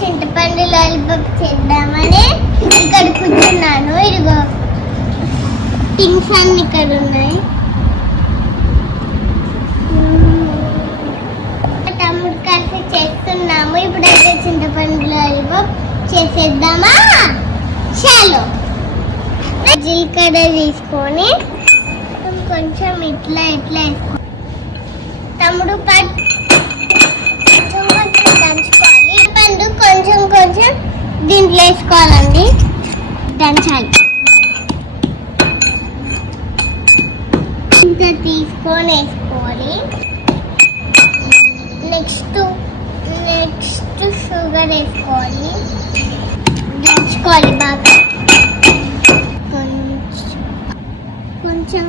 చింతపండు లాలీపాప్ చేద్దామని ఇక్కడ కూర్చున్నాను. ఇదిగో థింగ్స్ అన్ని ఇక్కడ ఉన్నాయి. తమ్ముడు కలిసి చేస్తున్నాము. ఇప్పుడైతే చింతపండు లాలీపాప్ చేసేద్దామా? చలో. జీలకర్ర తీసుకొని కొంచెం ఇట్లా ఇట్లా వేసుకో. తమ్ముడు దంచుకోవాలి. పండు కొంచెం కొంచెం దీంట్లో వేసుకోవాలండి. దంచాలి. ఇంత తీసుకొని వేసుకోవాలి. నెక్స్ట్ షుగర్ వేసుకోవాలి. దంచుకోవాలి బాగా. కొంచెం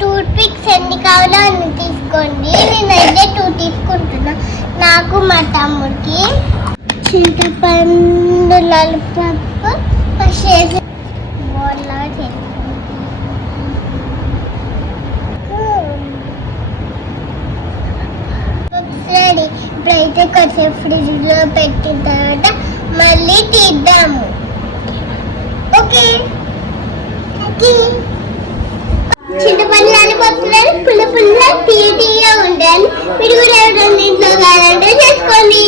టూత్ పిక్స్ ఎన్ని కావాలో అన్ని తీసుకోండి. నేనైతే 2 తీసుకుంటున్నా, నాకు మా తమ్ముడికి. చింతపండు లాలీపాప్ ఫస్ట్ వేసి బోర్లాగా చేసుకోండి. రెడీ. ఇప్పుడైతే కొంచెం ఫ్రిడ్జ్లో పెట్టిన తర్వాత మళ్ళీ తీద్దాము. ఓకే. చింతపండు లాలీపాప్ పుల్ల పుల్ల తీయగా ఉండాలి. మీరు కూడా ఎవరైనా ఇంట్లో కావాలంటే చేసుకోండి.